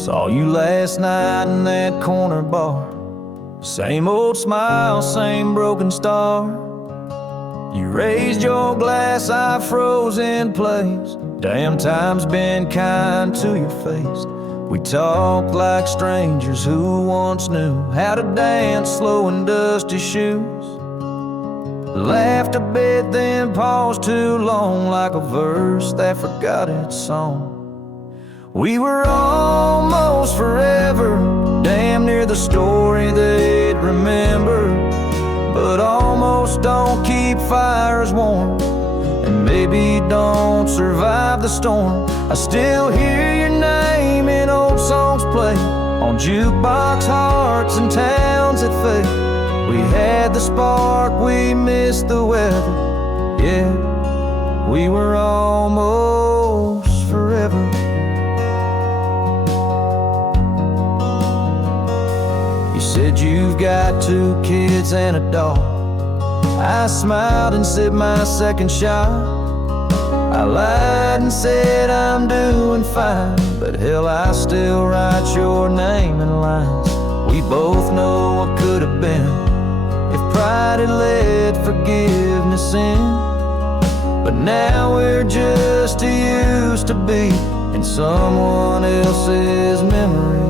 Saw you last night in that corner bar. Same old smile, same broken star. You raised your glass, I froze in place. Damn, time's been kind to your face. We talked like strangers who once knew how to dance slow in dusty shoes. Laughed a bit, then paused too long, like a verse that forgot its song. We were almost forever, damn near the story they'd remember. But almost don't keep fires warm, and maybe don't survive the storm. I still hear your name in old songs play on jukebox hearts and towns that fade. We had the spark, we missed the weather. Yeah, we were almost forever. You said you've got 2 kids and a dog. I smiled and sipped my second shot. I lied and said I'm doing fine, but hell, I still write your name in lines. We both know what could have been if pride had let forgiveness in. But now we're just too used to be in someone else's memory.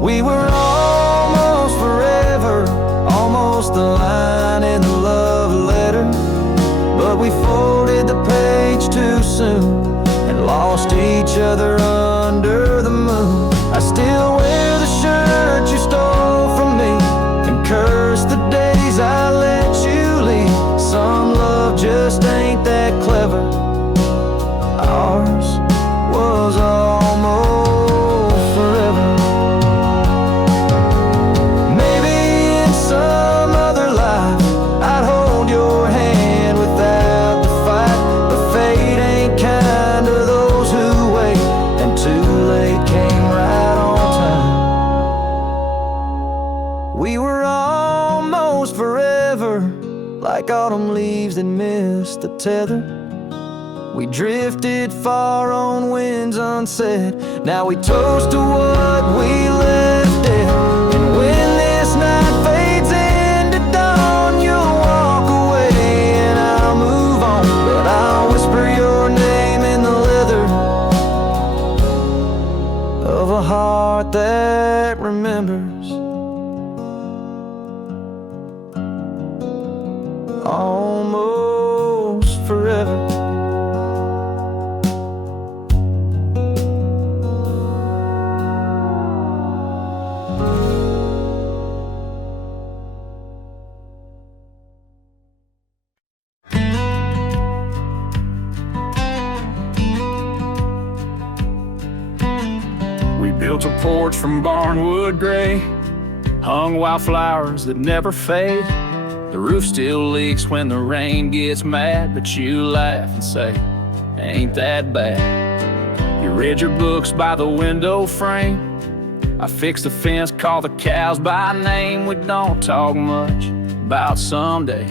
We were almost forever, almost the line in the love letter. But we folded the page too soon and lost each other under the moon. I still wear the shirt you stole from me and curse the days I let you leave. Some love just ain't that clever. Ours was almost forever. Maybe in some other life I'd hold your hand without the fight, but fate ain't kind to those who wait, and too late came right on time. We were almost forever, like autumn leaves that missed the tether. We drifted far on winds unsaid. Now we toast to what we left dead. And when this night fades into dawn, you'll walk away and I'll move on. But I'll whisper your name in the leather of a heart that remembers. Almost forever. We built a porch from barnwood gray, hung wildflowers that never fade. The roof still leaks when the rain gets mad, but you laugh and say, ain't that bad. You read your books by the window frame. I fixed the fence, call the cows by name. We don't talk much about someday,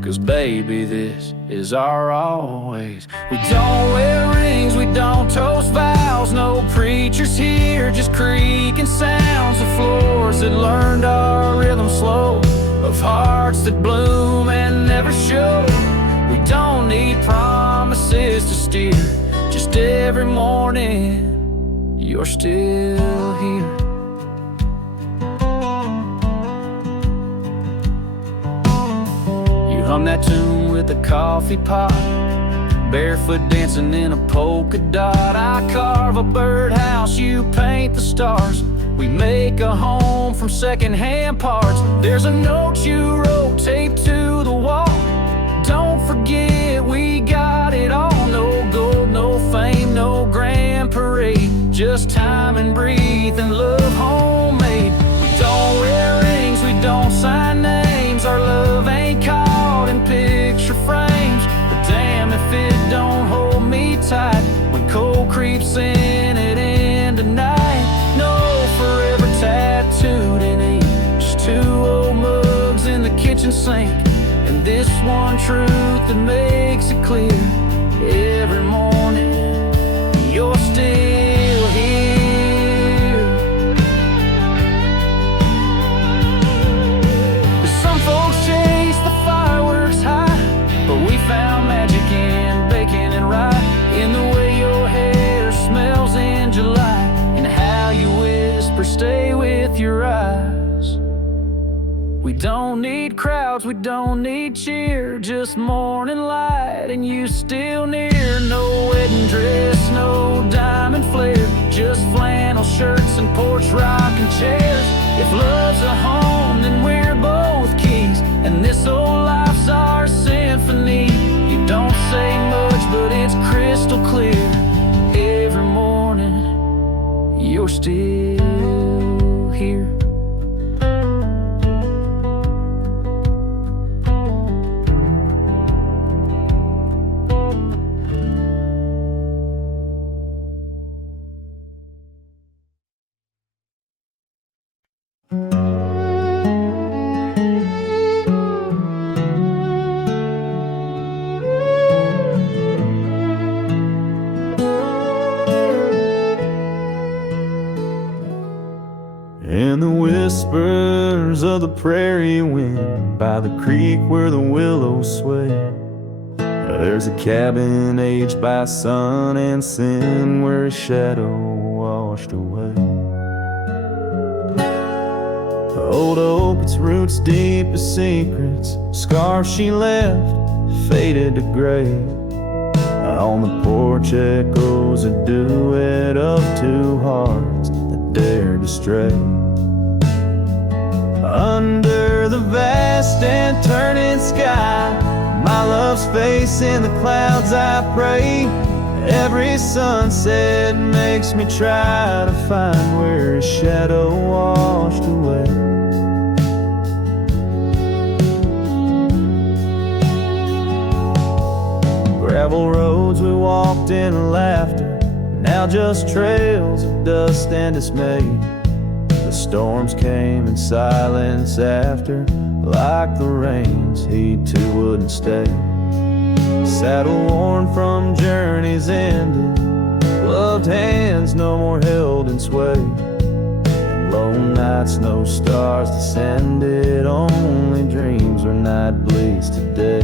'cause baby, this is our always. We don't wear rings, we don't toast vows. No preachers here, just creaking sounds of floors that learned our rhythm slow, of hearts that bloom and never show. We don't need promises to steer, just every morning you're still here. You hum that tune with a coffee pot, barefoot dancing in a polka dot. I carve a birdhouse, you paint the stars. We make a home from secondhand parts. There's a note you wrote taped to the wall. Don't forget we got it all. No gold, no fame, no grand parade, just time and breathe and love homemade. We don't wear rings, we don't sign names. Our love ain't caught in picture frames, but damn if it don't hold me tight when cold creeps in at end of night. No forever tattooed in ink, just 2 old mugs in the kitchen sink, and this one truth that makes it clear every morning you're still here. We don't need crowds, we don't need cheer, just morning light and you still near. No wedding dress, no diamond flare, just flannel shirts and porch rocking chairs. If love's a home, then we're both keys, and this old life's our symphony. You don't say much, but it's crystal clear. Every morning, you're still here. In the whispers of the prairie wind, by the creek where the willows sway, there's a cabin aged by sun and sin, where a shadow washed away. The old oak, its roots deep as secrets, scarf she left, faded to gray. On the porch echoes a duet of two hearts that dared to stray. Under the vast and turning sky, my love's face in the clouds I pray. Every sunset makes me try to find where his shadow washed away. Gravel roads we walked in laughter, now just trails of dust and dismay. The storms came in silence after, like the rains, he too wouldn't stay. Saddle worn from journeys ended, gloved hands no more held in sway. And lone nights, no stars descended, only dreams where night bleeds today.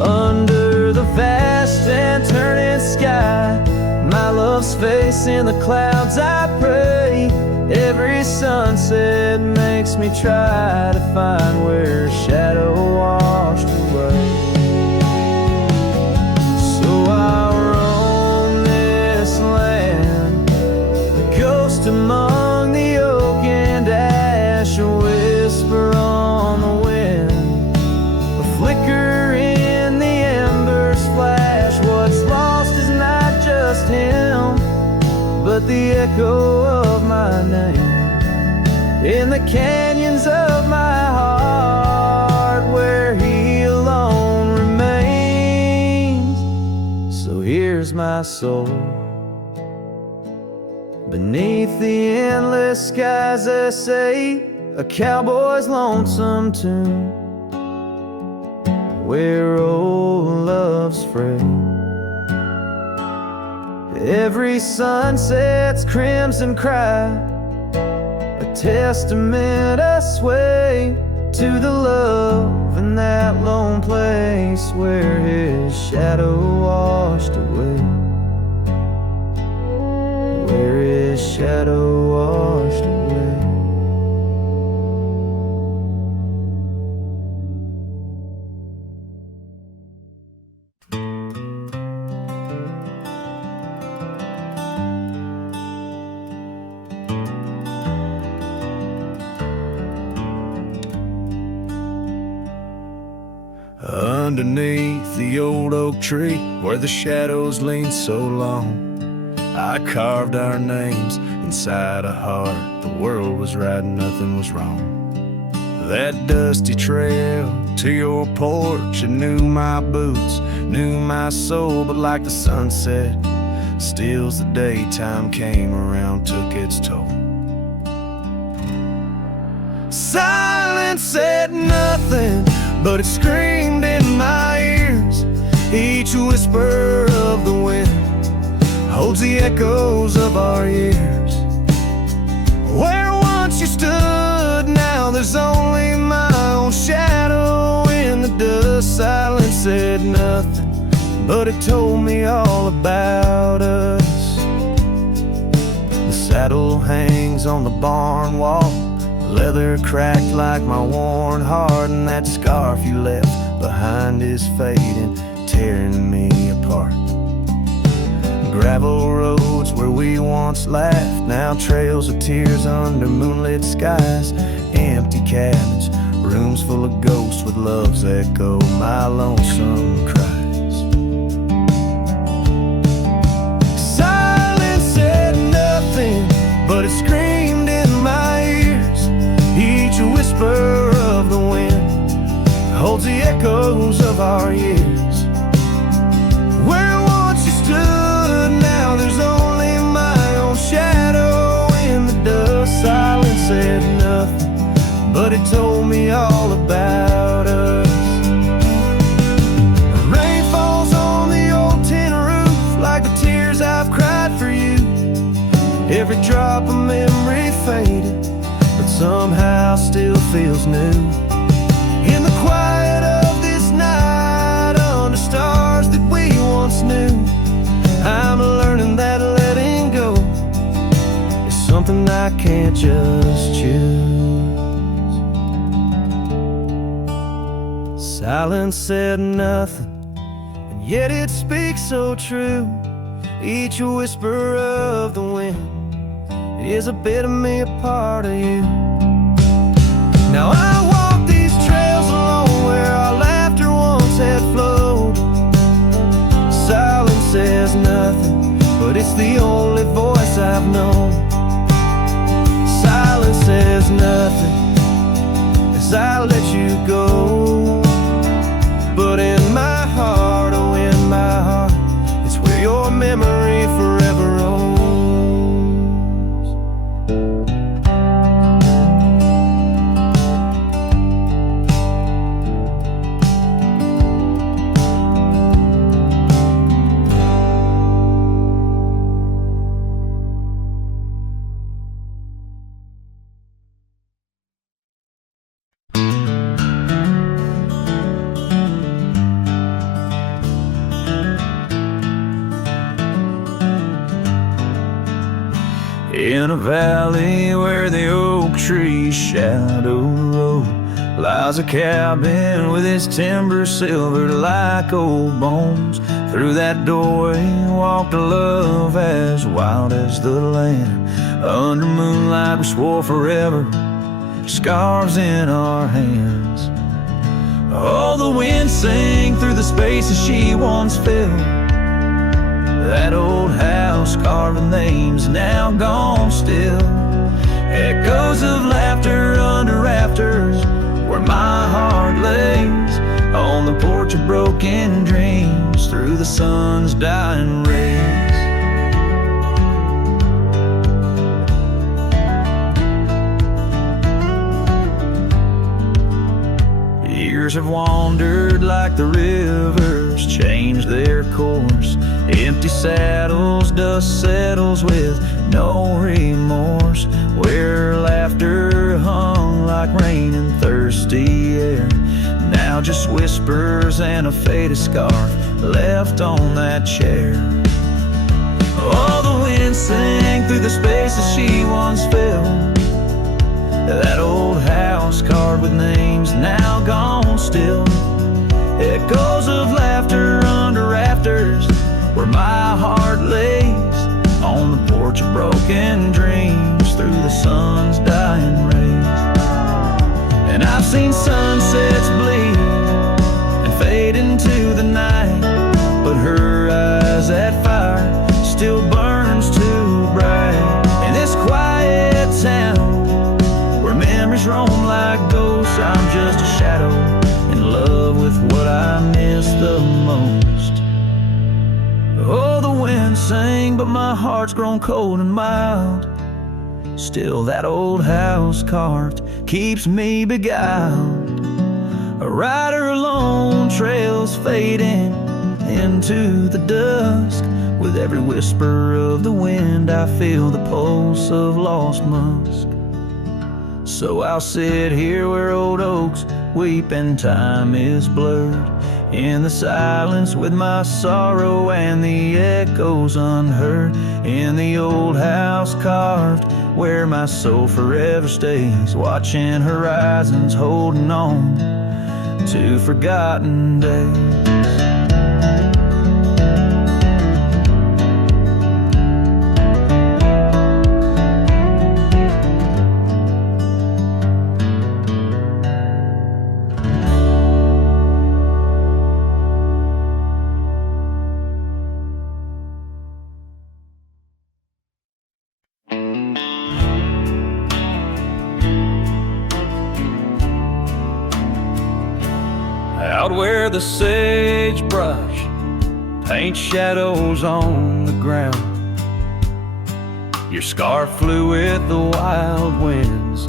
Under the vast and turning sky, my love's face in the clouds I pray. Every sunset makes me try to find where his shadow washed away. So I roam this land, a ghost among the oak and ash, a whisper on the wind, a flicker in the embers flash. What's lost is not just him, but the echo of my name in the canyons of my heart, where he alone remains. So here's my soul beneath the endless skies, they say, a cowboy's lonesome tune, where old love's frayed. Every sunset's crimson cry, a testament I sway to the love in that lone place, where his shadow washed away, where his shadow washed away. Underneath the old oak tree, where the shadows leaned so long, I carved our names inside a heart. The world was right and nothing was wrong. That dusty trail to your porch, it knew my boots, knew my soul. But like the sunset steals the day, time came around, took its toll. Silence said nothing, but it screamed in my ears. Each whisper of the wind holds the echoes of our years. Where once you stood, now there's only my own shadow in the dust. Silence said nothing, but it told me all about us. The saddle hangs on the barn wall, Leather cracked like my worn heart, and that scarf you left behind is fading, tearing me apart. Gravel roads where we once laughed, now trails of tears under moonlit skies. Empty cabins, rooms full of ghosts with love's echo, my lonesome cries. Silence said nothing, but it screamed in my ears. Each whisper of the wind holds the echoes of our years. Where once you stood, now there's only my own shadow in the dust. Silence said nothing, but it told me all about us. Rain falls on the old tin roof like the tears I've cried for you. Every drop of memory faded, but somehow still feels new. In the quiet of this night, under stars that we once knew, I'm learning that letting go is something I can't just choose. Silence said nothing, and yet it speaks so true. Each whisper of the wind is a bit of me, a part of you. Now I walk these trails alone where our laughter once had flowed. Silence says nothing, but it's the only voice I've known. Silence says nothing as I let you go. But in my heart, oh in my heart, it's where your memory forever owns. In a valley where the oak trees shadow the road lies a cabin with its timber silvered like old bones. Through that doorway walked a love as wild as the land. Under moonlight we swore forever, scarves in our hands. Oh, the wind sang through the spaces she once filled. That old house carving names now gone still. Echoes of laughter under rafters where my heart lays. On the porch of broken dreams through the sun's dying rays. Years have wandered like the rivers, changed their course. Empty saddles, dust settles with no remorse. Where laughter hung like rain in thirsty air, now just whispers and a faded scarf left on that chair. Oh, the wind sang through the spaces she once filled. That old house carved with names now gone still. Echoes of laughter under rafters where my heart lays. On the porch of broken dreams through the sun's dying rays. And I've seen sunsets bleed and fade into the night, but her eyes, that fire still burns too bright. In this quiet town where memories roam like ghosts, I'm just a shadow in love with what I miss the most. Oh, the wind sang, but my heart's grown cold and mild. Still that old house carved keeps me beguiled. A rider alone, trails fading into the dusk. With every whisper of the wind I feel the pulse of lost musk. So I'll sit here where old oaks weep and time is blurred, in the silence with my sorrow and the echoes unheard. In the old house carved where my soul forever stays, watching horizons, holding on to forgotten days. Out where the sagebrush paints shadows on the ground, your scarf flew with the wild winds,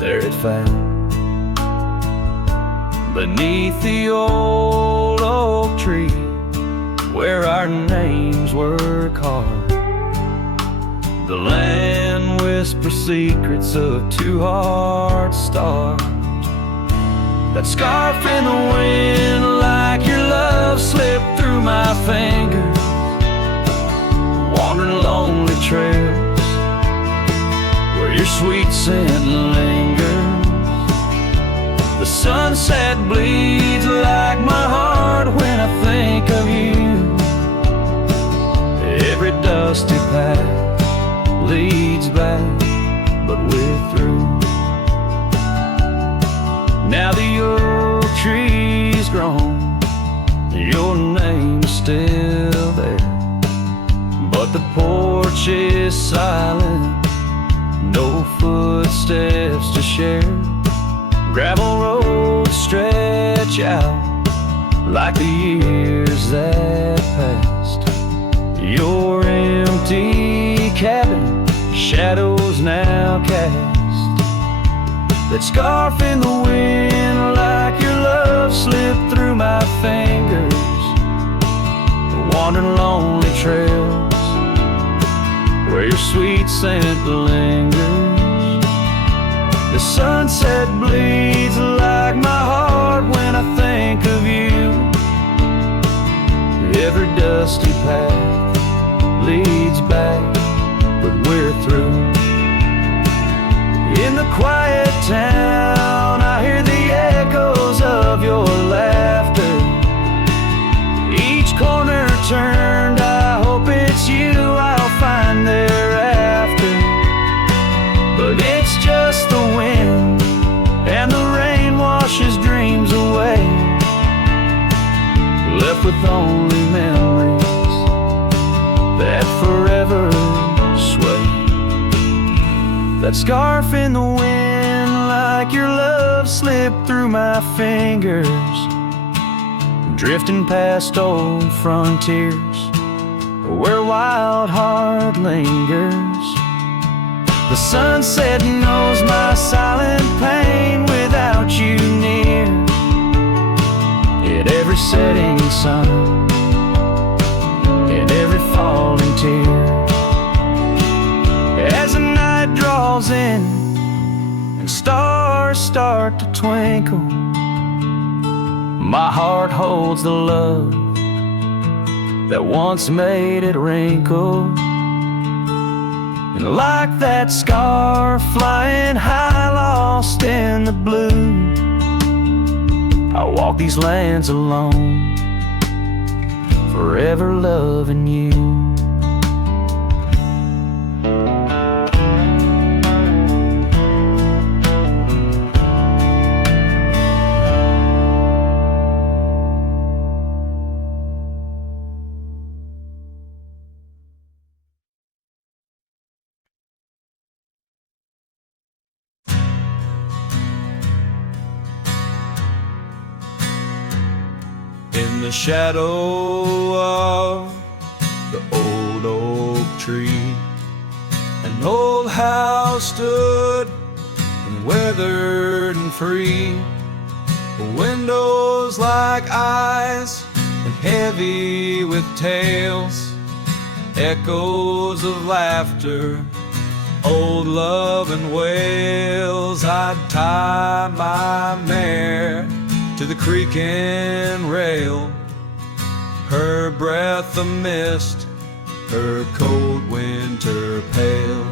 there it found. Beneath the old oak tree, where our names were carved, the land whispers secrets of two hearts starved. That scarf in the wind, like your love, slipped through my fingers, wandering lonely trails where your sweet scent lingers. The sunset bleeds like my heart when I think of you. Every dusty path leads back, but we're through. Now the oak tree's grown, your name's still there, but the porch is silent, no footsteps to share. Gravel roads stretch out like the years that passed. Your empty cabin, shadows now cast. That scarf in the wind, like your love, slipped through my fingers, wandering lonely trails where your sweet scent lingers. The sunset bleeds like my heart when I think of you. Every dusty path leads back, but we're through. In the quiet town, I hear the echoes of your laughter. Each corner turned, I hope it's you I'll find thereafter. But it's just the wind, and the rain washes dreams away, left with only memories that forever sway. That scarf in the wind, like your love, slipped through my fingers, drifting past old frontiers where wild heart lingers. The sunset knows my silent pain without you near. At every setting sun, in every falling tear, as the night draws in and stars start to twinkle, my heart holds the love that once made it wrinkle. And like that scarf flying high, lost in the blue, I walk these lands alone, forever loving you. In the shadow of the old oak tree, an old house stood and weathered and free. Windows like eyes and heavy with tales, echoes of laughter, old love and wails. I'd tie my mare to the creaking rail, her breath a mist, her cold winter pale.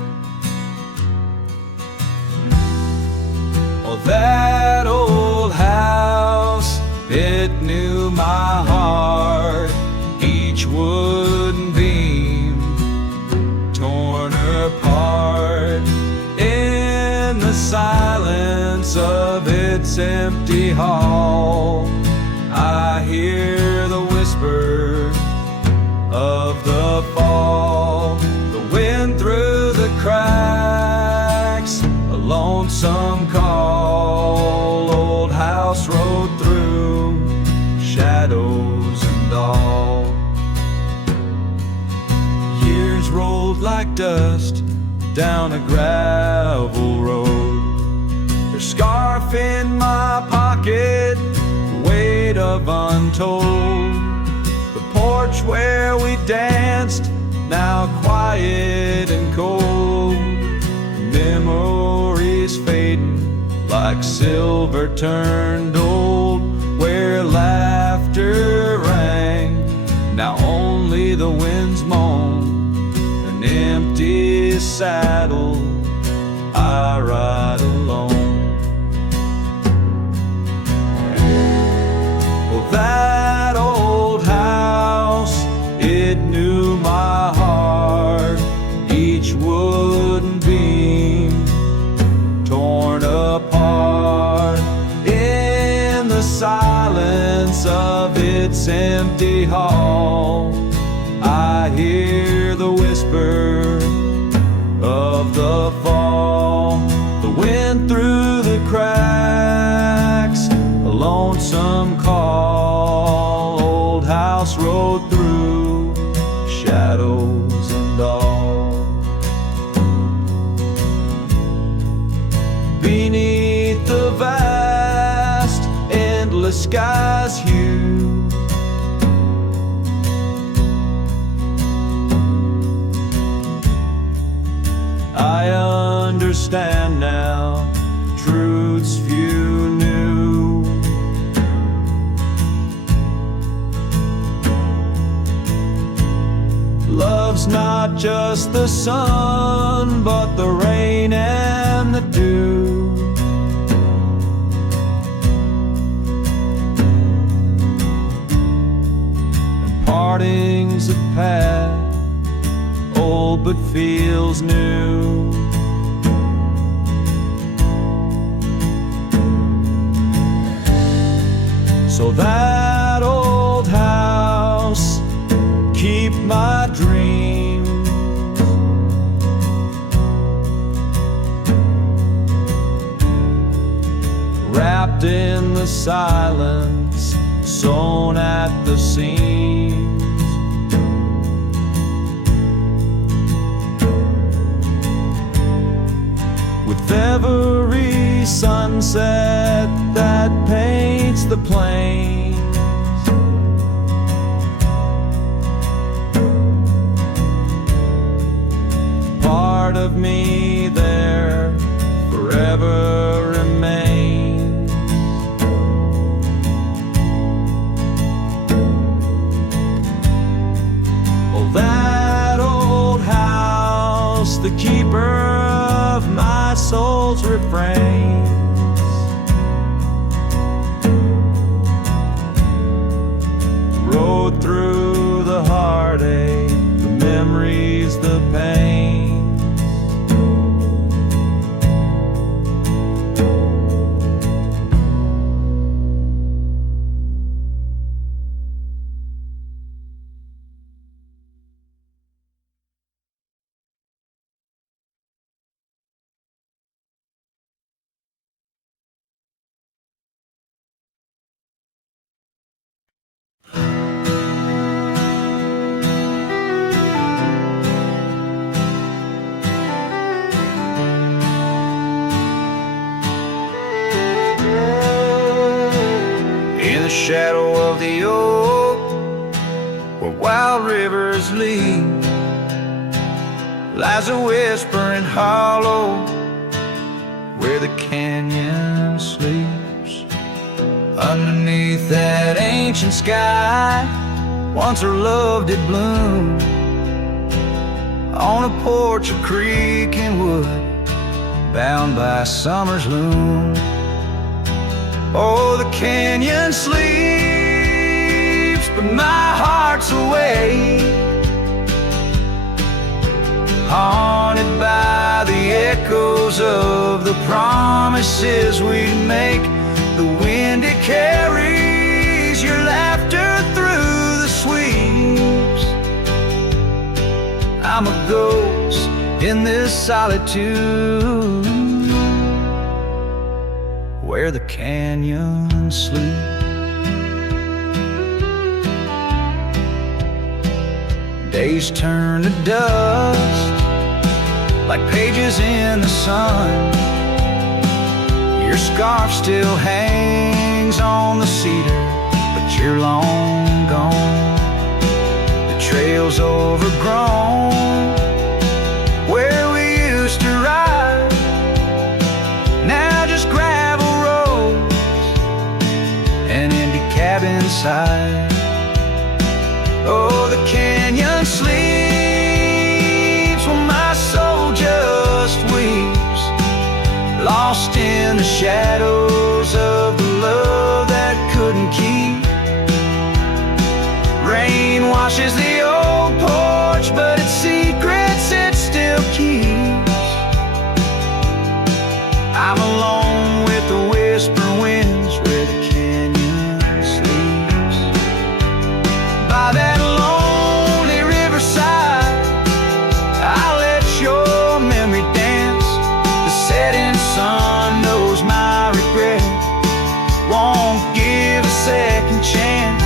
Well, that old house, it knew my heart. Each wooden beam torn apart. In the silence of its empty hall, I hear the whisper of the fall. The wind through the cracks, a lonesome call. Old house rode through, shadows and all. Years rolled like dust down a gravel road. Her scarf in my pocket, weight of untold. The porch where we danced, now quiet and cold. Memories fading like silver turned old. Where laughter rang, now only the winds moan. An empty saddle, I ride alone. Well, that old house, it knew my heart. Each wooden beam torn apart. In the silence of its empty hall, I hear the whisper of the fall. The wind through the cracks, a lonesome call. Old house rode through, shadows and all. Beneath the vast, endless sky's hue, I understand now truths few knew. Love's not just the sun, but the rain and the dew. And parting's a path, old but feels new. So that old house, keep my dreams. Wrapped in the silence, sewn at the seams. With every sunset that paints the plains, part of me there forever remains. Oh, that old house, the keeper of my soul's refrains. Rode through the heartache, the memories, the pain. Shadow of the oak, where wild rivers lead, lies a whispering hollow, where the canyon sleeps. Underneath that ancient sky, once her love did bloom. On a porch of creek and wood, bound by summer's loom. Oh, the canyon sleeps, but my heart's awake, haunted by the echoes of the promises we'd make. The wind, it carries your laughter through the sweeps. I'm a ghost in this solitude where the canyon sleeps. Days turn to dust like pages in the sun. Your scarf still hangs on the cedar, but you're long gone. The trail's overgrown where we used to ride, now just gravel roads and empty cabin side. Oh, the canyon sleeps when my soul just weeps, lost in the shadows of the love that couldn't keep. Rain washes the old porch, but its secrets it still keeps. I'm alone with the whisper winds where the canyon sleeps. By that lonely riverside, I'll let your memory dance. The setting sun knows my regret, won't give a second chance.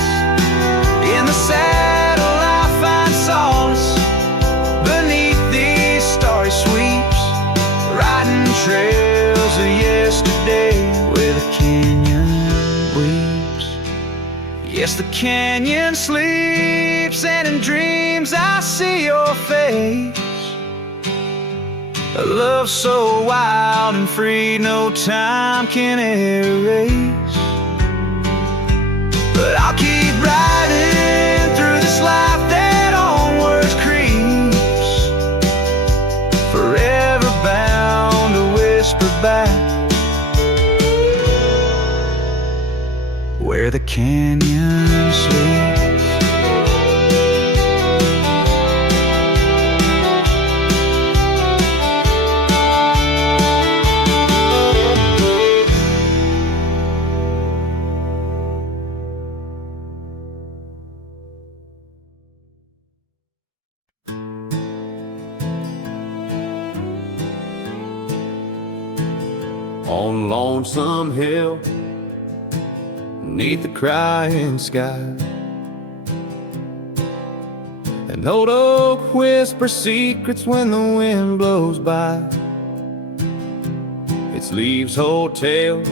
In the saddle I find solace beneath these starry sweeps, riding trails of yesterday where the canyon weeps. Yes, the canyon sleeps, and in dreams I see your face. A love so wild and free, no time can erase. But I'll keep riding through this life that onwards creeps, forever bound to whisper back where the canyon sleeps. On Lonesome Hill, neath the crying sky, an old oak whispers secrets when the wind blows by. Its leaves hold tales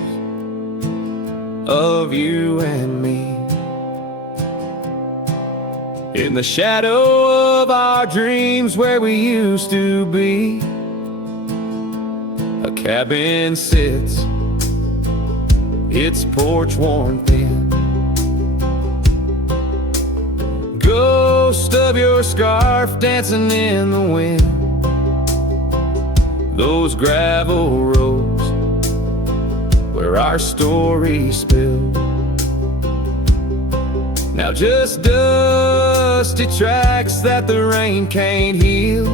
of you and me, in the shadow of our dreams where we used to be. A cabin sits, its porch worn thin, ghost of your scarf dancing in the wind. Those gravel roads where our stories spilled, now just dusty tracks that the rain can't heal.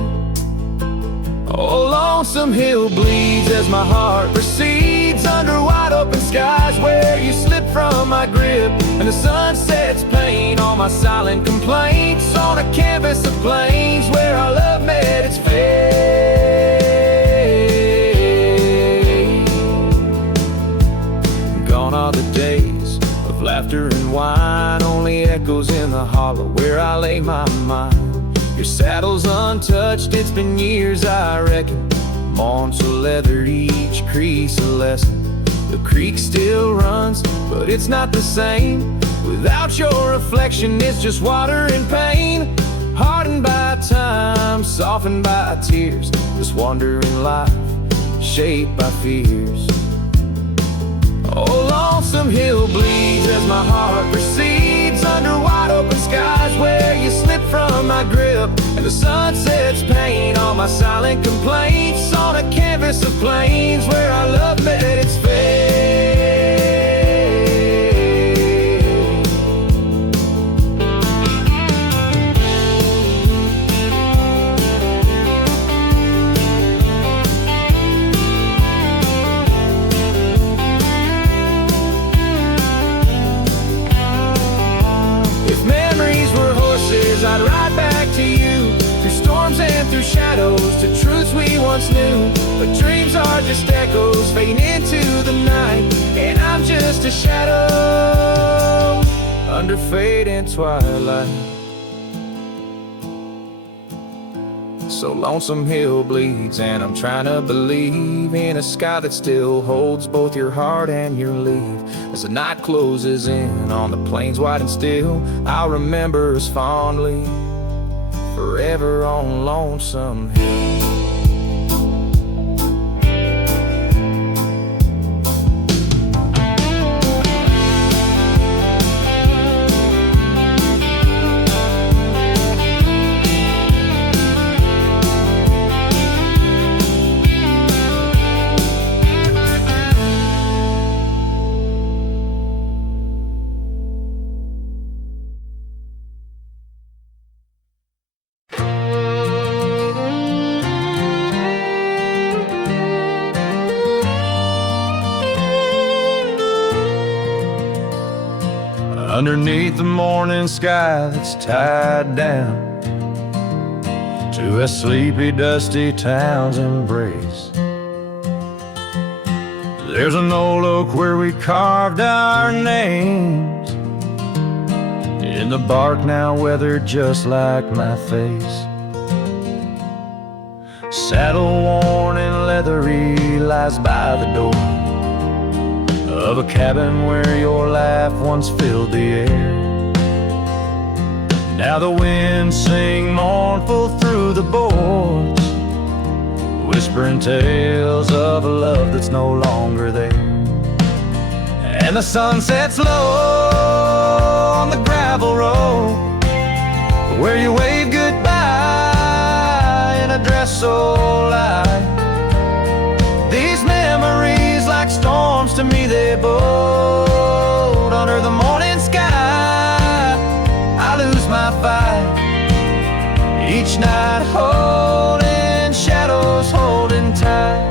Oh, Lonesome Hill bleeds as my heart recedes under wide open skies where you slip from my grip, and the sun sets pain on my silent complaints on a canvas of plains where our love met its fate. Gone are the days of laughter and wine, only echoes in the hollow where I lay my mind. Your saddle's untouched, it's been years I reckon, mourned so leathered, each crease a lesson. The creek still runs, but it's not the same without your reflection. It's just water and pain, hardened by time, softened by tears, this wandering life shaped by fears. Oh, Lonesome Hill bleeds as my heart recedes under wide open skies where you slip from my grip, and the sun sets pain on my silent complaints on a canvas of plains where our love met its fate. through shadows to truths we once knew. But dreams are just echoes fading into the night, and I'm just a shadow under fading twilight. So lonesome hill bleeds, and I'm trying to believe in a sky that still holds both your heart and your leave. As the night closes in on the plains wide and still, I'll remember us fondly, forever on Lonesome Hill. Underneath the morning sky that's tied down to a sleepy, dusty town's embrace, there's an old oak where we carved our names in the bark, now weathered just like my face. Saddle worn and leathery lies by the door of a cabin where your laugh once filled the air. Now the winds sing mournful through the boards, whispering tales of a love that's no longer there. And the sun sets low on the gravel road where you wave goodbye in a dress so light. These memories, like storms to me, they bold under the morning sky. I lose my fight each night, holding shadows, holding tight.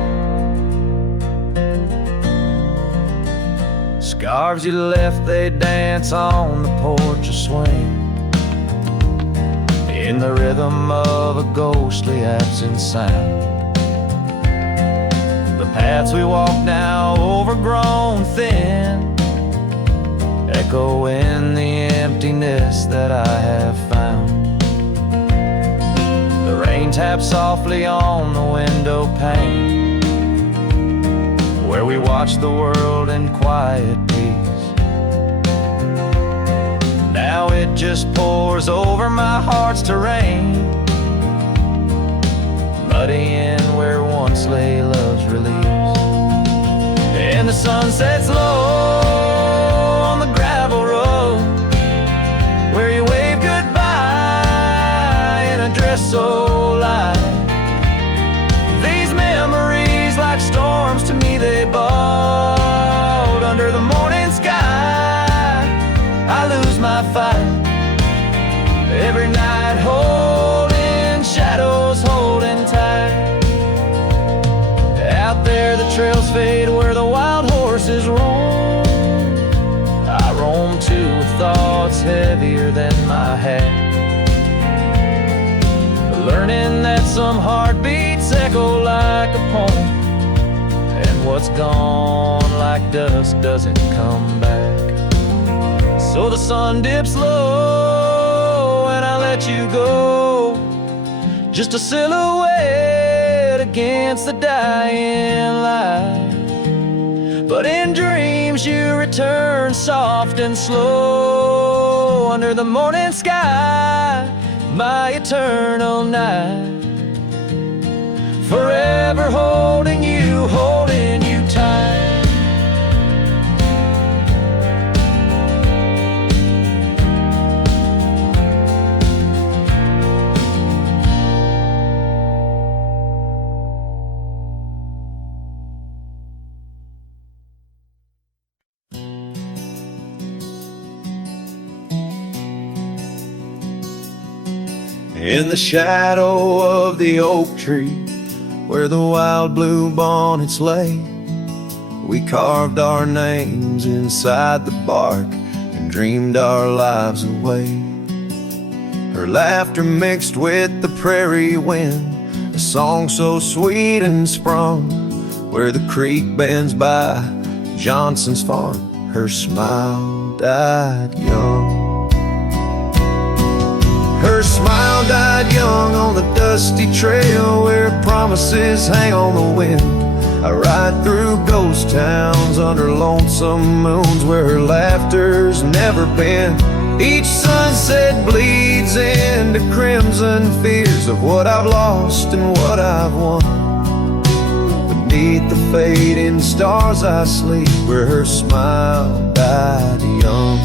Scarves you left, they dance on the porch or swing in the rhythm of a ghostly absent sound. The paths we walk now, overgrown thin, echo in the emptiness that I have found. The rain taps softly on the window pane where we watch the world in quiet peace. Now it just pours over my heart's terrain, muddying where once lay love's release. And the sun sets low on the gravel road where you wave goodbye in a dress so light. These memories, like storms to me, they bold under the morning sky. I lose my fight every night, holding shadows, holding tight. Out there the trails fade where the wild horses roam. I roam too with thoughts heavier than my hat, learning that some heartbeats echo like a poem, and what's gone like dust doesn't come back. So the sun dips low and I let you go, just a silhouette against the dying light. But in dreams you return soft and slow under the morning sky, my eternal night. Forever holding you tight. In the shadow of the oak tree, where the wild blue bonnets lay, we carved our names inside the bark and dreamed our lives away. Her laughter mixed with the prairie wind song so sweet and sprung, where the creek bends by Johnson's farm. Her smile died young. Her smile died young on the dusty trail where promises hang on the wind. I ride through ghost towns under lonesome moons where her laughter's never been. Each sunset bleeds into crimson fears of what I've lost and what I've won. Beneath the fading stars I sleep, where her smile died young.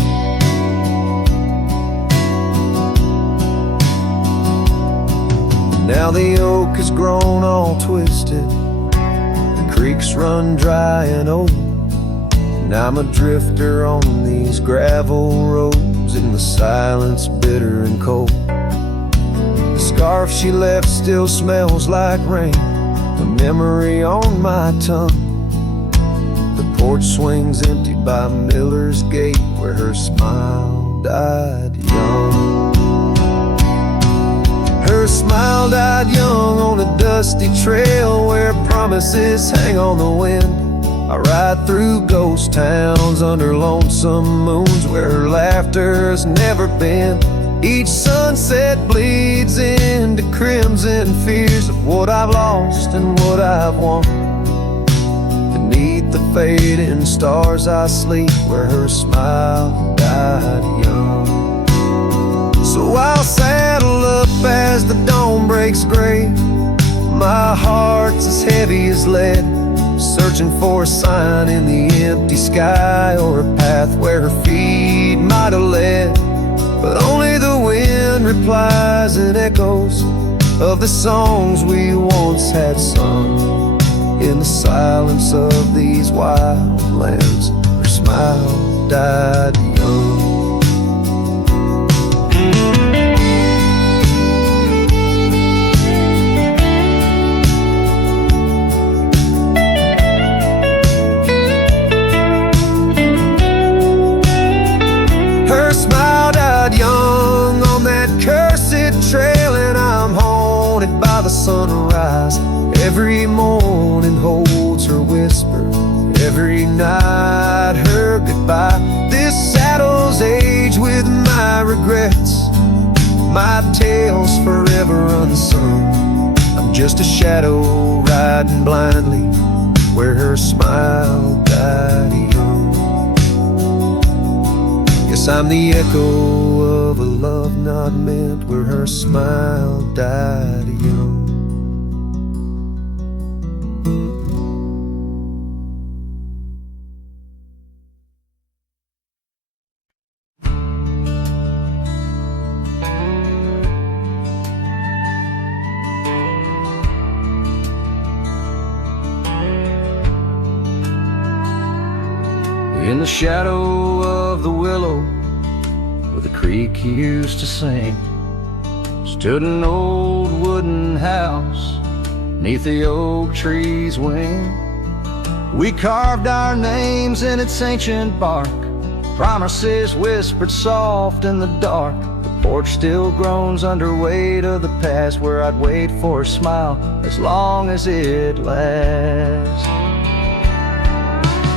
Now the oak has grown all twisted, the creeks run dry and old, and I'm a drifter on these gravel roads in the silence bitter and cold. The scarf she left still smells like rain, a memory on my tongue. The porch swings empty by Miller's Gate, where her smile died young. Her smile died young on a dusty trail where promises hang on the wind. I ride through ghost towns under lonesome moons where her laughter's never been. Each sunset bleeds into crimson fears of what I've lost and what I've won. Beneath the fading stars I sleep, where her smile died young. So I'll saddle up as the dawn breaks gray. My heart's as heavy as lead, searching for a sign in the empty sky, or a path where her feet might have led. But only the wind replies in echoes of the songs we once had sung. In the silence of these wild lands, her smile died young. Her smile died young on that cursed trail, and I'm haunted by the sunrise. Every morning holds her whisper, every night her goodbye. This saddle's aged with my regrets, my tale's forever unsung. I'm just a shadow riding blindly, where her smile died young. Yes, I'm the echo of a love not meant, where her smile died young. In the shadow of the willow, where the creek used to sing, stood an old wooden house neath the oak tree's wing. We carved our names in its ancient bark, promises whispered soft in the dark. The porch still groans under weight of the past, where I'd wait for a smile as long as it lasts.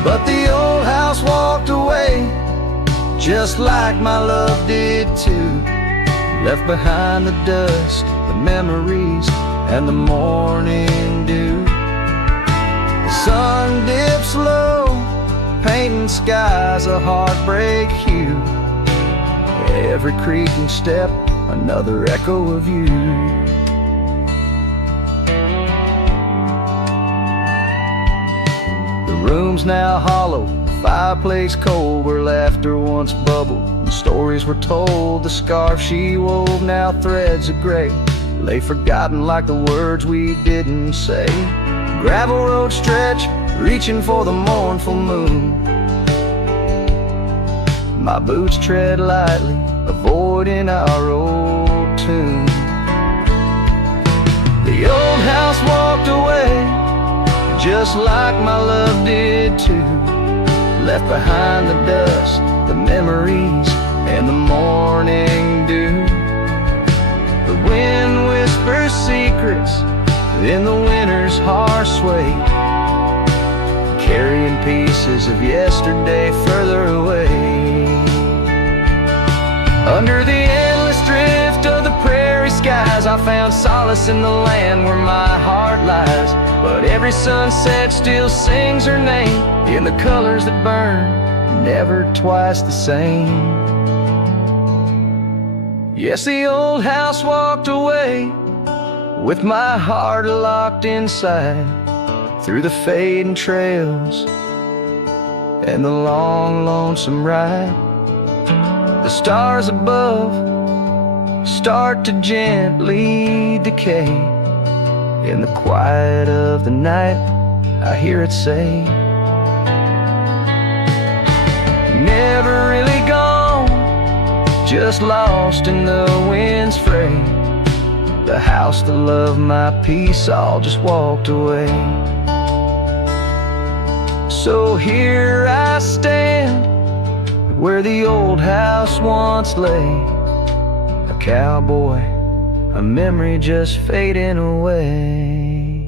But the old house walked away, just like my love did too. Left behind the dust, the memories, and the morning dew. The sun dips low, painting skies a heartbreak hue. Every creaking step, another echo of you. The room's now hollow, the fireplace cold, where laughter once bubbled and stories were told. The scarf she wove, now threads of gray, lay forgotten like the words we didn't say. Gravel road stretch, reaching for the mournful moon. My boots tread lightly, avoiding our old tune. The old house walked away, just like my love did too. Left behind the dust, the memories, and the morning dew. The wind whispers secrets, in the winter's harsh wake, carrying pieces of yesterday further away. Under the endless drift of the prairie skies, I found solace in the land where my heart lies. But every sunset still sings her name in the colors that burn, never twice the same. Yes, the old house walked away with my heart locked inside, through the fading trails and the long, lonesome ride. The stars above start to gently decay. In the quiet of the night, I hear it say, never really gone, just lost in the wind's fray. The house, the love, my peace, all just walked away. So here I stand, where the old house once lay, a cowboy, a memory just fading away.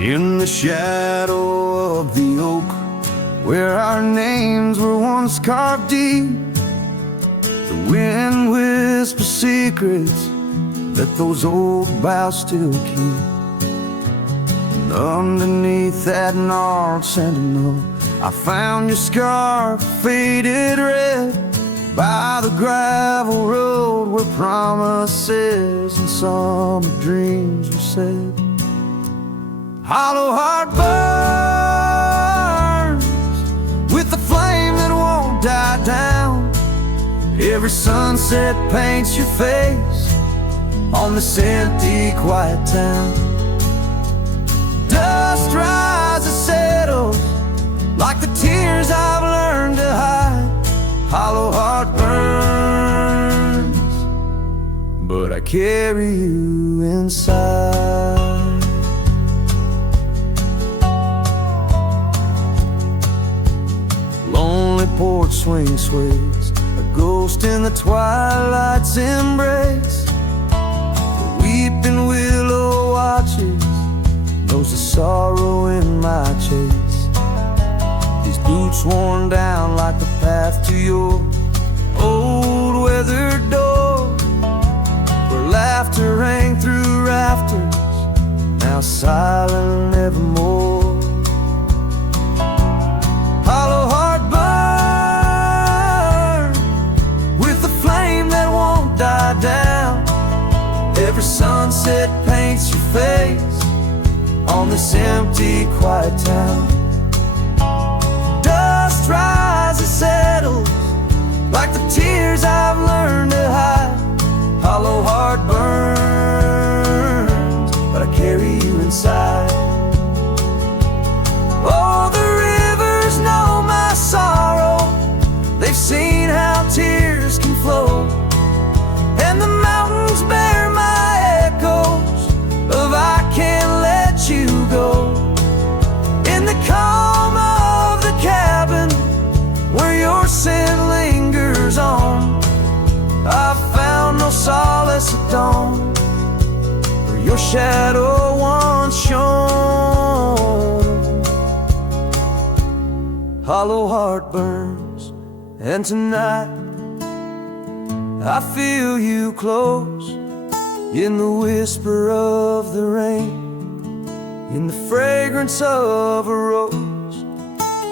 In the shadow of the oak, where our names were once carved deep, the wind whispers secrets that those old boughs still keep. And underneath that gnarled sentinel, I found your scarf faded red, by the gravel road where promises and summer dreams were said. Hollow heart burns with the flame that won't die down. Every sunset paints your face on this empty, quiet town. Dust rises, settles like the tears I've learned to hide. Hollow heart burns, but I carry you inside. Lonely porch swing sways, a ghost in the twilight's embrace. The weeping willow watches, knows the sorrow in my chase. These boots worn down like the path to your old weathered door, where laughter rang through rafters, now silent nevermore. Hollow heart burn with the flame that won't die down. Every sunset paints your face on this empty, quiet town. Dust rises, settles like the tears I've learned to hide. Hollow heart burns, but I carry you inside. Oh, the rivers know my sorrow, they've seen how tears can flow, and the mountains bear my echoes of I can't let you go. In the calm of the cabin where your scent lingers on, I've found no solace at dawn, where your shadow once shone. Hollow heart burns, and tonight I feel you close, in the whisper of the rain, in the fragrance of a rose.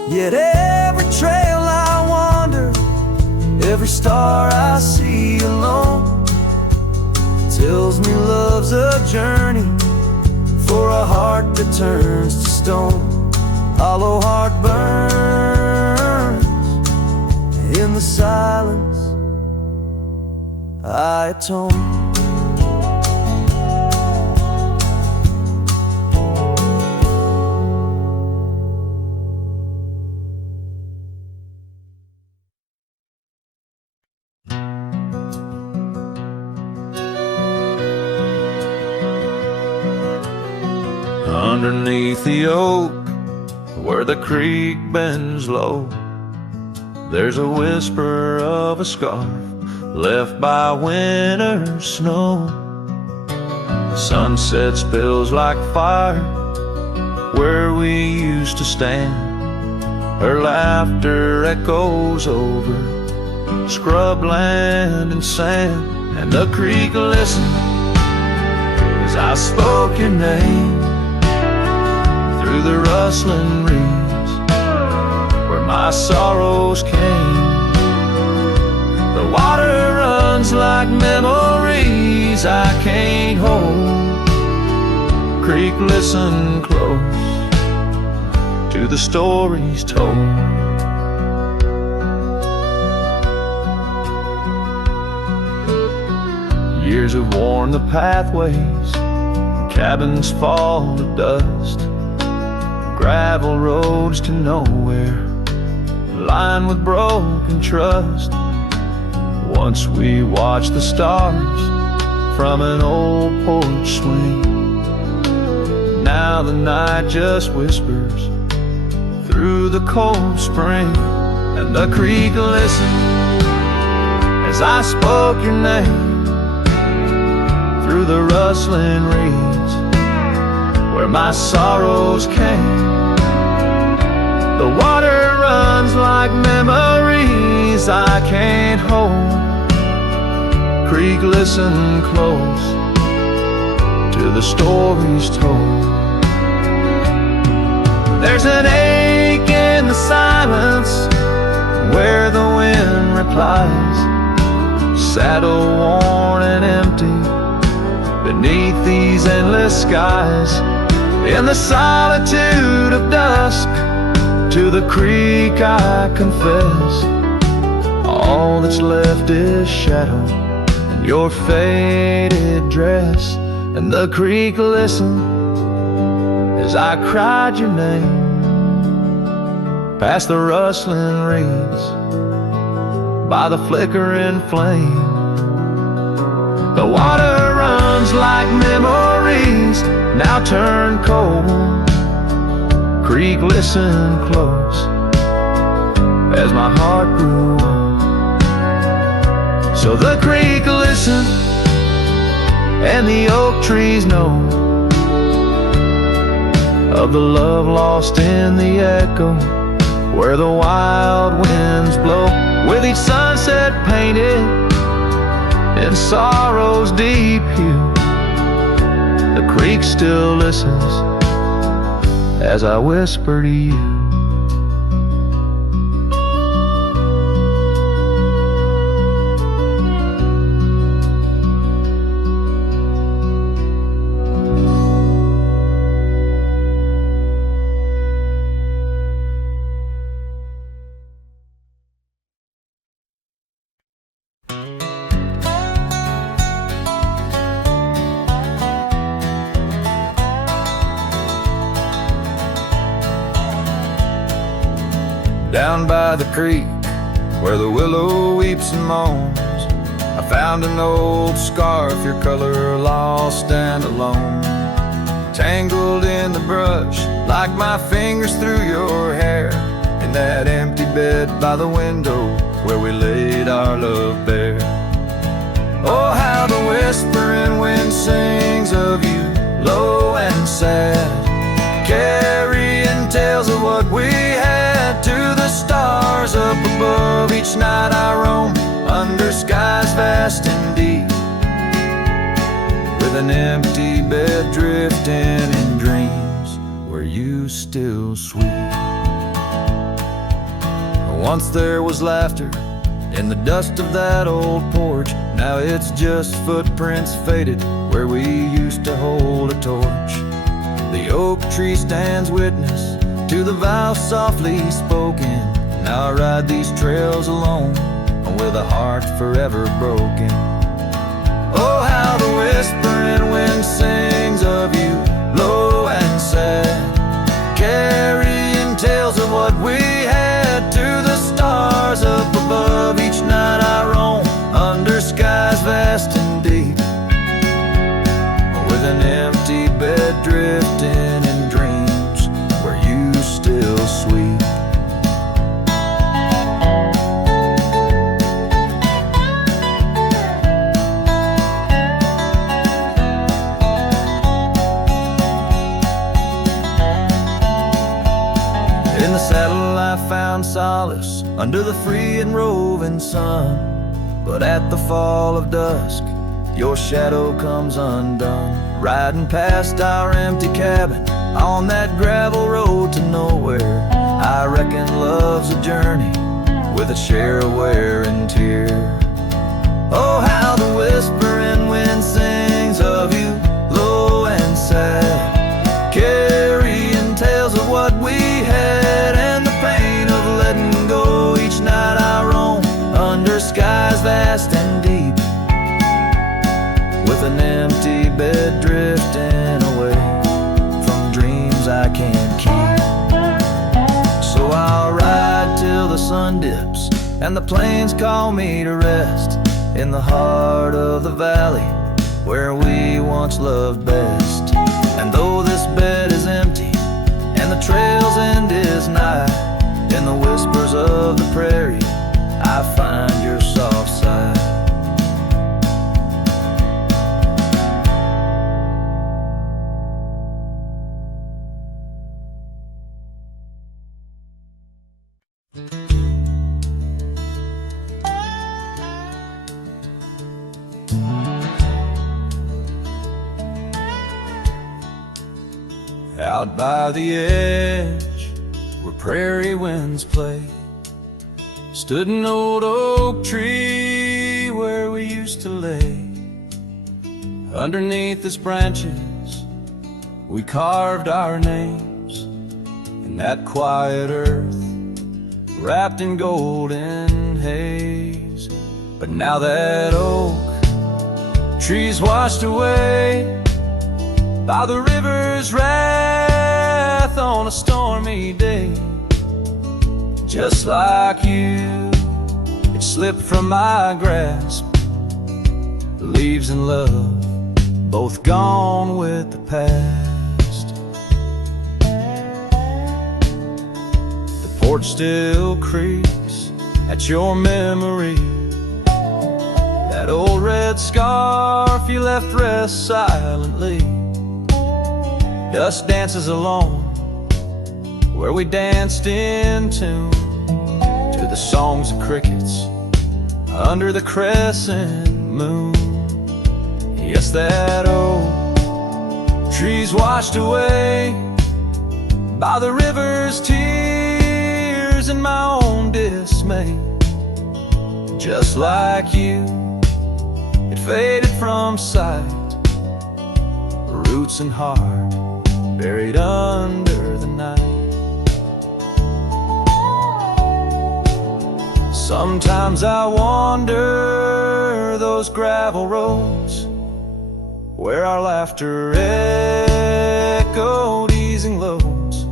Yet every trail I wander, every star I see alone, tells me love's a journey for a heart that turns to stone. Hollow heart burns in the silence, I atone. underneath the oak, where the creek bends low, there's a whisper of a scarf left by winter snow. Sunset spills like fire where we used to stand. Her laughter echoes over scrubland and sand. And the creek listened as I spoke your name through the rustling reeds where my sorrows came. The water runs like memories I can't hold. Creek, listen close to the stories told. Years have worn the pathways, cabins fall to dust, gravel roads to nowhere, lined with broken trust. Once we watched the stars from an old porch swing. Now the night just whispers through the cold spring. And the creek listened as I spoke your name through the rustling reeds where my sorrows came. The water runs like memories I can't hold. Creek, listen close to the stories told. There's an ache in the silence where the wind replies, saddle worn and empty beneath these endless skies. In the solitude of dusk, to the creek I confess, all that's left is shadow and your faded dress. And the creek listened as I cried your name past the rustling reeds by the flickering flame. The water runs like memories now turn cold. Creek, listen close as my heart grew old. So the creek listened and the oak trees know of the love lost in the echo where the wild winds blow. With each sunset painted in sorrow's deep hue, the creek still listens as I whisper to you. Down by the creek, where the willow weeps and moans, I found an old scarf, your color lost and alone, tangled in the brush like my fingers through your hair, in that empty bed by the window where we laid our love bare. Oh, how the whispering wind sings of you, low and sad, carrying tales of what we had to the stars up above. Each night I roam under skies vast and deep, with an empty bed drifting in dreams where you still sweep. Once there was laughter in the dust of that old porch. Now it's just footprints faded where we used to hold a torch. The oak tree stands witness to the vow softly spoken. Now I ride these trails alone, with a heart forever broken. Oh, how the whispering wind sings of you, low and sad, carrying tales of what we had to the stars up above. Each night I roam under skies vast and deep, with an empty bed drifting in dreams under the free and roving sun. But at the fall of dusk, your shadow comes undone, riding past our empty cabin on that gravel road to nowhere. I reckon love's a journey with a share of wear and tear. Oh, how the whispering wind sings of you, low and sad, carrying tales of what we had, and the pain of letting go. Each night I roam under skies vast and deep, with an empty bed drifting away from dreams I can't keep. So I'll ride till the sun dips and the plains call me to rest, in the heart of the valley where we once loved best. And though this bed is empty and the trail's end is nigh, in the whispers of the prairie I find your soft side. Out by the edge where prairie winds play, stood an old oak tree where we used to lay. Underneath its branches we carved our names in that quiet earth, wrapped in golden haze. But now that oak tree's washed away by the river's wrath on a stormy day. Just like you, it slipped from my grasp, the leaves and love both gone with the past. The porch still creaks at your memory, that old red scarf you left rest silently. Dust dances alone where we danced in tune to the songs of crickets under the crescent moon. Yes, that old tree's washed away by the river's tears and my own dismay. Just like you, it faded from sight, roots and heart buried under the night. Sometimes I wander those gravel roads where our laughter echoed easing loads.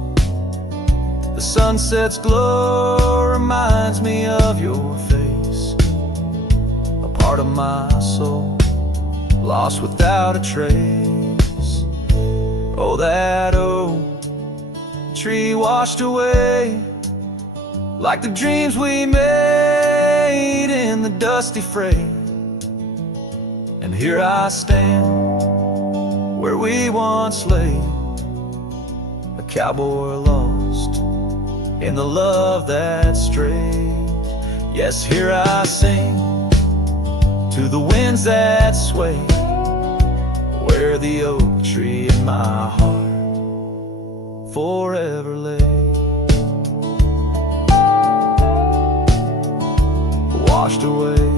The sunset's glow reminds me of your face, a part of my soul lost without a trace. Oh, that old tree washed away like the dreams we made in the dusty fray. And here I stand where we once lay, a cowboy lost in the love that strayed. Yes, here I sing to the winds that sway, where the oak tree in my heart forever lay. Washed away.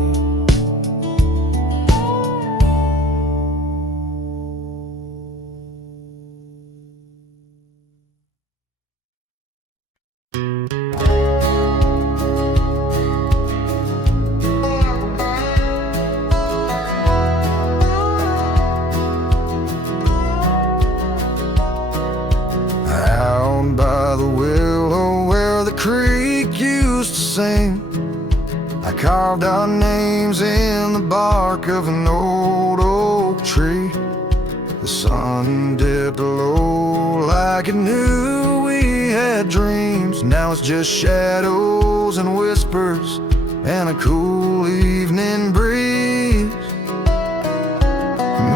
Carved our names in the bark of an old oak tree. The sun dipped low like it knew we had dreams. Now it's just shadows and whispers and a cool evening breeze.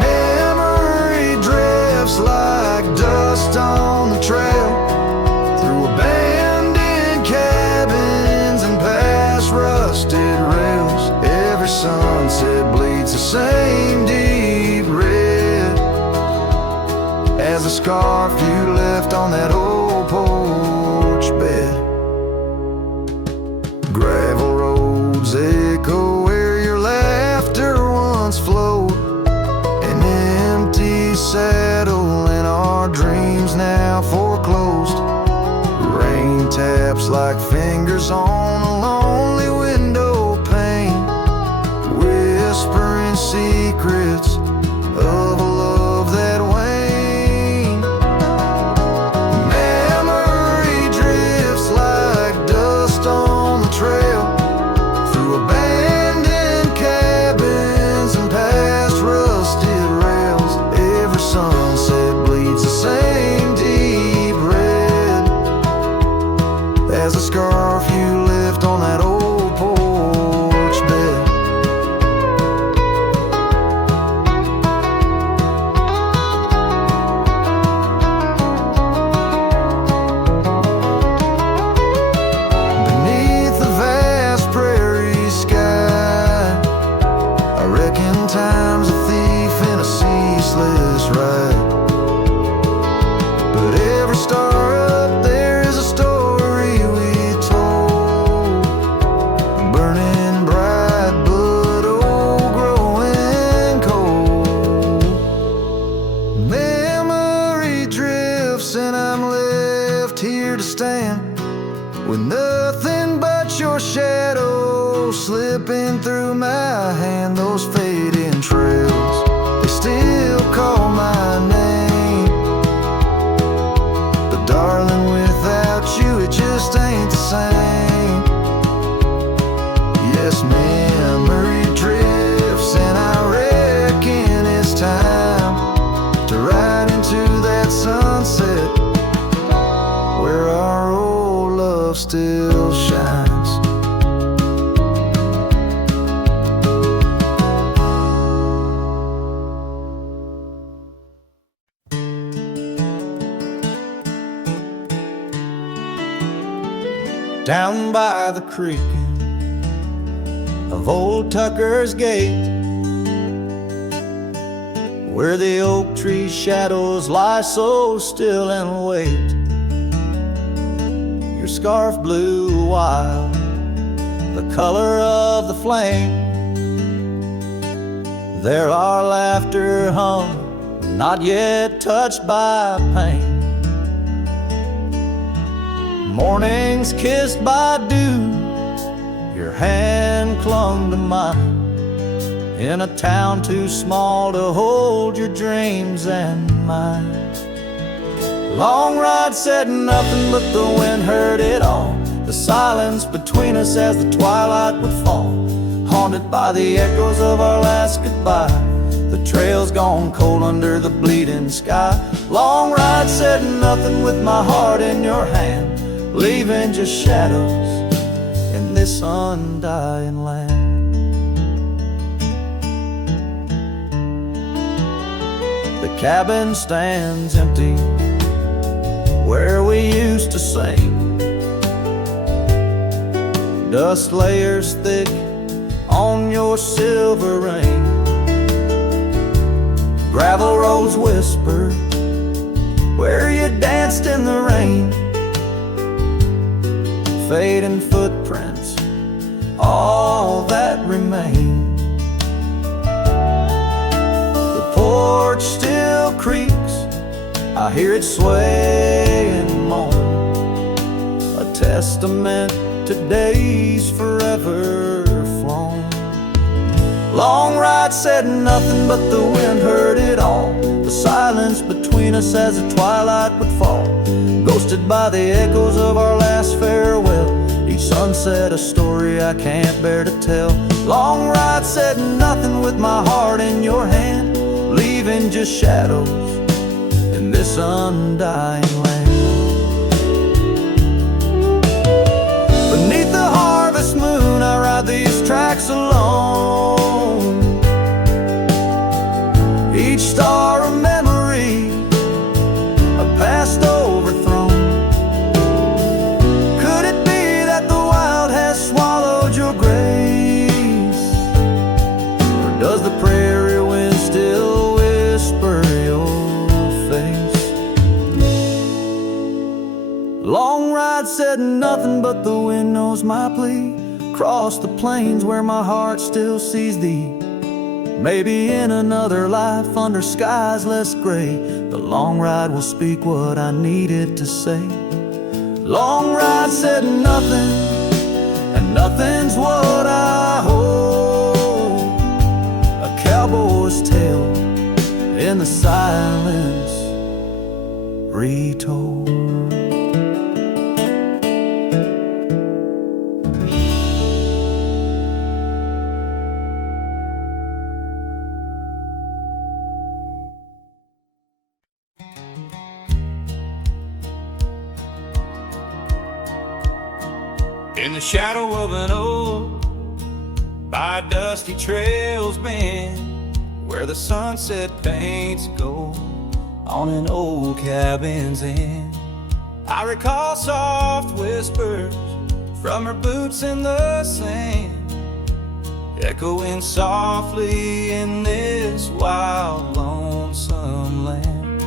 Memory drifts like dust on the trail, through abandoned cabins and paths scarf you left on that old porch bed. Gravel roads echo where your laughter once flowed. An empty saddle and our dreams now foreclosed. Rain taps like fingers on a lonely window pane, whispering secrets of a love that waned. Memory drifts like dust on the trail, through abandoned cabins and past rusted rails. Every sunset bleeds the same deep red as the scarf you left on that old porch bed. Beneath the vast prairie sky, I reckon time's a thief in a ceaseless ride. But every star up there is a story we told, burning bright but oh, growing cold. Memory drifts and I'm left here to stand, with nothing but your shadow slipping through my hand. Those fading trails, they still call my name, but darling, without you it just ain't the same. Yes, memory drifts and I reckon it's time to ride into that sunset where our old love still shines. Down by the creek of old Tucker's Gate, where the oak tree shadows lie so still and wait, your scarf blew wild, the color of the flame. There our laughter hung, not yet touched by pain. Mornings kissed by dew, your hand clung to mine, in a town too small to hold your dreams and mine. Long ride said nothing, but the wind heard it all. The silence between us as the twilight would fall, haunted by the echoes of our last goodbye. The trail's gone cold under the bleeding sky. Long ride said nothing with my heart in your hand, leaving just shadows in this undying land. The cabin stands empty where we used to sing. Dust layers thick on your silver ring. Gravel roads whisper where you danced in the rain. Fading footprints, all that remain. The porch still creaks, I hear it sway and moan, a testament to days forever flown. Long ride said nothing, but the wind heard it all. The silence between us as the twilight would fall, ghosted by the echoes of our last farewell. Each sunset a story I can't bear to tell. Long ride said nothing with my heart in your hand, leaving just shadows in this undying land. Beneath the harvest moon I ride these tracks alone, each star a memory, a past overthrown. Could it be that the wild has swallowed your grace, or does the prairie wind still whisper your face? said nothing, but the wind knows my plea. Cross the plains where my heart still sees thee. Maybe in another life, under skies less gray, the long ride will speak what I needed to say. Long ride said nothing, and nothing's what I hold. A cowboy's tale in the silence retold. In the shadow of an oak, by dusty trails bend, where the sunset paints gold on an old cabin's end, I recall soft whispers from her boots in the sand, echoing softly in this wild, lonesome land.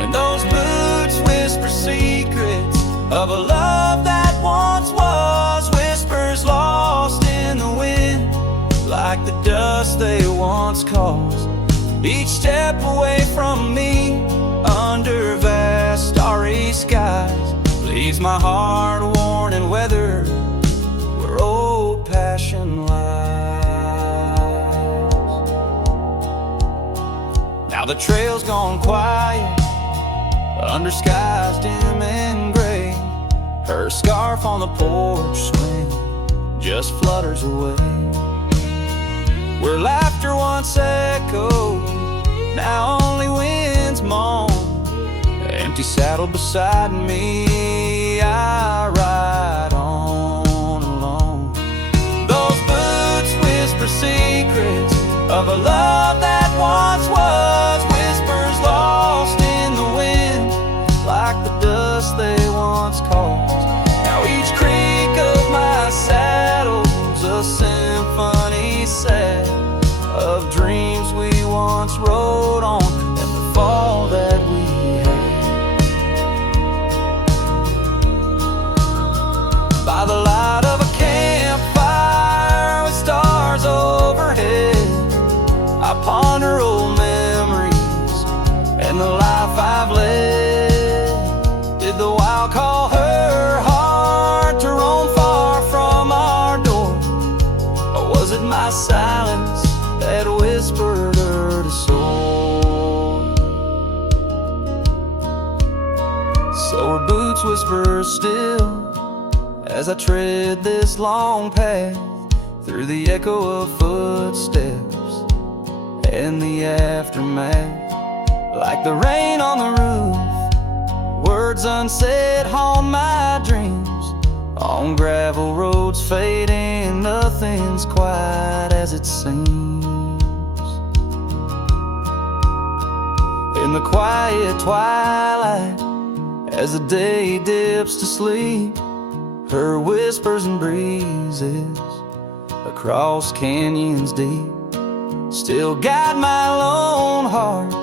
And those boots whisper secrets of a love that once was, whispers lost in the wind, like the dust they once caused. Each step away from me, under vast starry skies, leaves my heart worn and weathered where old passion lies. Now the trail's gone quiet, under skies dim and gray. Her scarf on the porch swing just flutters away. Where laughter once echoed, now only winds moan. Empty saddle beside me, I ride on alone. Those boots whisper secrets of a love that once was, whispers lost in the wind, like the dust they once caused. Now each creak of my saddle's a symphony set of dreams we once rode on, and the fall that we had. By the light of a campfire with stars overhead, I ponder old memories and the life I've led. Did the wild call her heart to roam far from our door, or was it my silence that whispered her to soar? So her boots whisper still as I tread this long path, through the echo of footsteps and the aftermath. Like the rain on the roof, words unsaid haunt my dreams. On gravel roads fading, nothing's quite as it seems. In the quiet twilight, as the day dips to sleep, her whispers and breezes across canyons deep still guide my lone heart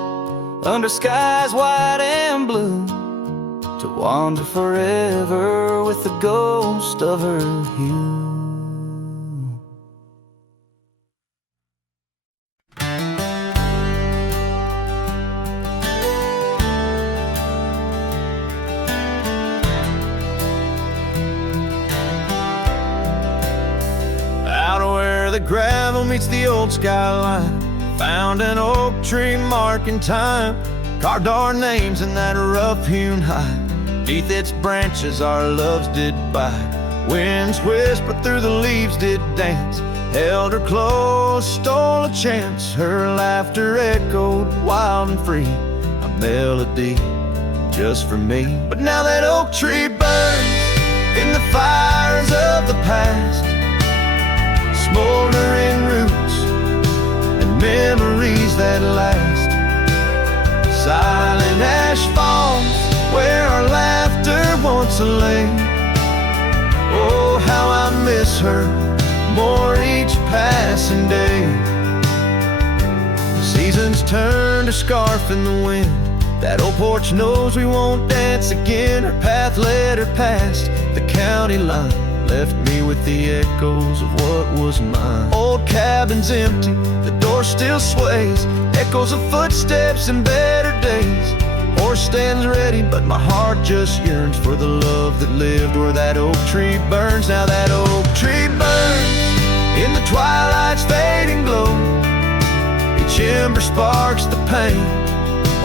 under skies white and blue, to wander forever with the ghost of her hue. Out where the gravel meets the old skyline, found an oak tree marking time, carved our names in that rough-hewn hide. Beneath its branches our loves did bide. Winds whispered through the leaves did dance, held her close, stole a chance. Her laughter echoed wild and free, a melody just for me. But now that oak tree burns in the fires of the past, smoldering roots and memories that last. Silent ash falls where our laughter once lay. Oh, how I miss her more each passing day. Seasons turn to scarf in the wind. That old porch knows we won't dance again. Her path led her past the county line left me with the echoes of what was mine. Old cabin's empty, the door still sways, echoes of footsteps in better days. Horse stands ready, but my heart just yearns for the love that lived where that oak tree burns. Now that oak tree burns in the twilight's fading glow. Each ember sparks the pain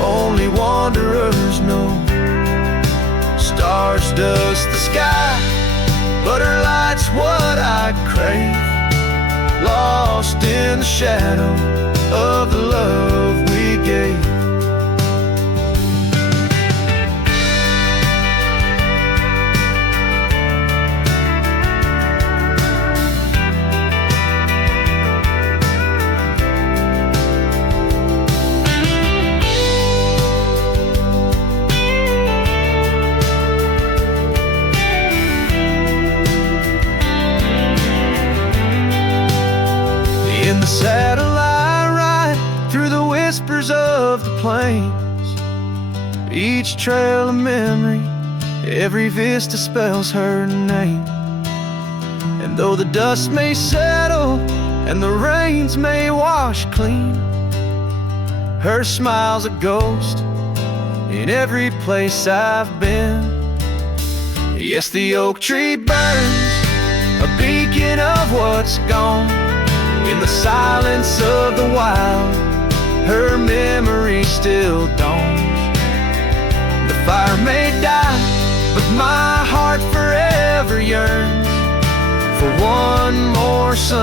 only wanderers know. Stars dust the sky, but her light's what I crave. Lost in the shadow of the love we gave. In the saddle I ride through the whispers of the plains. Each trail a memory, every vista spells her name. And though the dust may settle and the rains may wash clean, her smile's a ghost in every place I've been. Yes, the oak tree burns, a beacon of what's gone. In the silence of the wild, her memory still dawns. The fire may die, but my heart forever yearns for one more sun.